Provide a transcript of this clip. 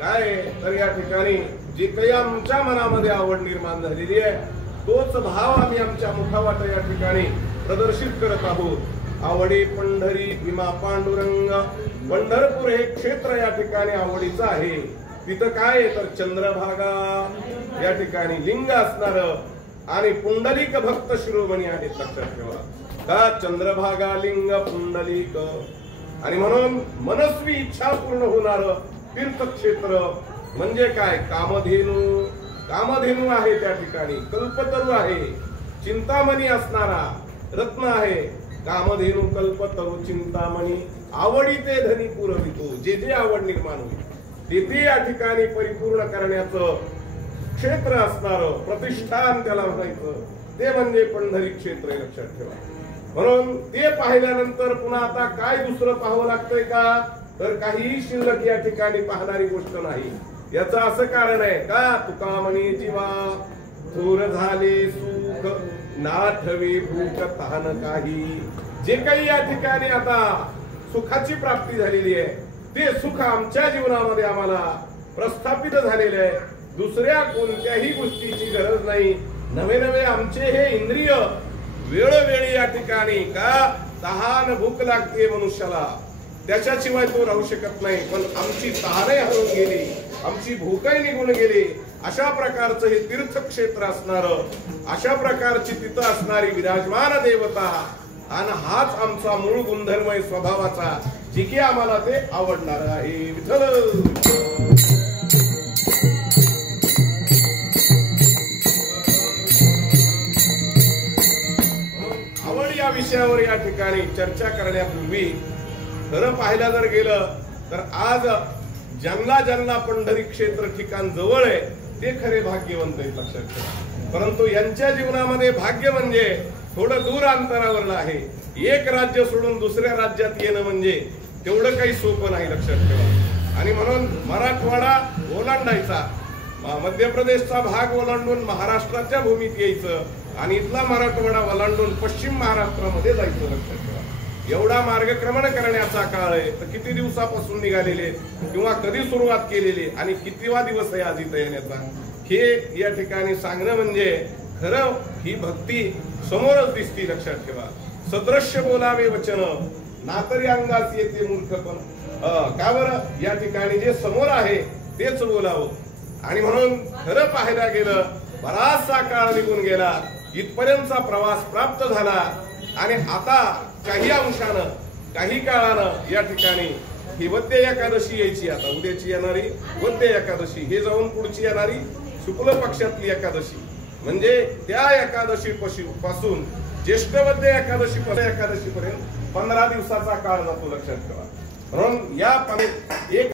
काय तर या ठिकाणी जे काही आमच्या मनामध्ये आवड निर्माण झालेली आहे तोच भाव आम्ही आमच्या मुखावाट या ठिकाणी प्रदर्शित करत आहोत। आवडी पंढरी भीमा पांडुरंग, पंढरपूर हे क्षेत्र या ठिकाणी आवडीचं आहे। तिथं काय तर चंद्रभागा या ठिकाणी लिंग असणार आणि पुंडलिक भक्त शिरोमणी आहेत, लक्षात ठेवा। का चंद्रभागा लिंग पुंडलिक, आणि म्हणून मनस्वी इच्छा पूर्ण होणार तीर्थक्षेत्र म्हणजे काय कामधेनू, कामधेनू आहे त्या ठिकाणी, कल्पतरू आहे, चिंतामणी असणारा रत्न आहे कामधेनू कल्पतरू चिंतामणी, आवडीते धनी पुरवितो, जे जे आवड निर्माण होईल ते या ठिकाणी परिपूर्ण करण्याचं क्षेत्र असणार प्रतिष्ठान त्याला म्हणायचं, ते म्हणजे पंढरी क्षेत्र, लक्षात ठेवा। म्हणून ते पाहिल्यानंतर पुन्हा आता काय दुसरं पाहावं लागतंय का तर काहीही शिल्लक या ठिकाणी पाहणारी गोष्ट नाही। याचं असं कारण आहे का तुका म्हणे जीवा थोर झाले सुख नाठवे भूक तहान काही, जे काही या ठिकाणी आता सुखाची प्राप्ती झालेली आहे ते सुख आमच्या जीवनामध्ये आम्हाला प्रस्थापित झालेले आहे। दुसऱ्या कोणत्याही गोष्टीची गरज नाही। नवे नवे आमचे हे इंद्रिय वेळोवेळी या ठिकाणी का तहान भूक लागते मनुष्याला, त्याच्याशिवाय तो राहू शकत नाही, पण आमची तहानही हरवून गेली, आमची भूकही निघून गेली। अशा प्रकारचं हे तीर्थक्षेत्र असणार, अशा प्रकारची तिथं असणारी विराजमान देवता, आणि हाच आमचा मूळ गुणधर्म आहे स्वभावाचा, जी की आम्हाला ते आवडणार आहे। विठ्ठल आवड या विषयावर या ठिकाणी चर्चा करण्यापूर्वी खरं पाहायला जर गेलं तर आज ज्यांना ज्यांना पंढरी क्षेत्र ठिकाण जवळ आहे ते खरे भाग्यवंत आहेत, लक्षात ठेवा। परंतु यांच्या जीवनामध्ये भाग्य म्हणजे थोडं दूर अंतरावरलं आहे। एक राज्य सोडून दुसऱ्या राज्यात येणं म्हणजे तेवढं काही सोपं नाही, लक्षात ठेवा। आणि म्हणून मराठवाडा ओलांडायचा, मध्य प्रदेशचा भाग ओलांडून महाराष्ट्राच्या भूमीत यायचं आणि इथला मराठवाडा ओलांडून पश्चिम महाराष्ट्रामध्ये जायचं, लक्षात ठेवा। एवढा मार्गक्रमण करण्याचा काळ आहे तर किती दिवसापासून निघालेले किंवा कधी सुरुवात केलेली आणि कितीवा दिवस आहे आज इथं येण्याचा, हे या ठिकाणी सांगणं म्हणजे खरं ही भक्ती समोरच दिसती, लक्षात ठेवा। सदृश्य बोलावे वचन नातरी अंगास येते मूर्खपण, का बरं या ठिकाणी जे समोर आहे तेच बोलावं। आणि म्हणून खरं पाहायला गेलं बराचसा काळ निघून गेला, इथपर्यंतचा प्रवास प्राप्त झाला आणि आता काही अंशानं काही काळानं या ठिकाणी ही वद्य एकादशी यायची, आता उद्याची येणारी वद्य एकादशी, हे जाऊन पुढची येणारी शुक्ल पक्षातली एकादशी, म्हणजे त्या एकादशी पासून ज्येष्ठ वद्य एकादशी पर्यंत 15 दिवसाचा काळ जातो, लक्षात ठेवा। म्हणून या एक